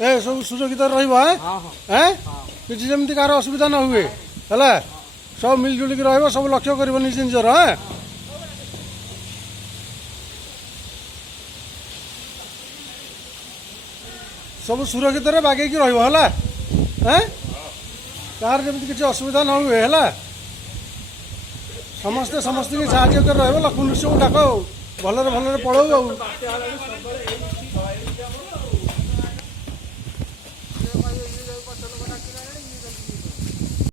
ए सब सुरक्षित रही जमी कार असुविधा न हुए है सब मिलजुल सब लक्ष्य कर निज निजर हाँ सब सुरक्षित बागे रहा कार जमी किसी असुविधा न हुए है समस्ते समस्त साहय कर लक्ष्मी नृसिंह डाक भलरे भलरे पड़ो।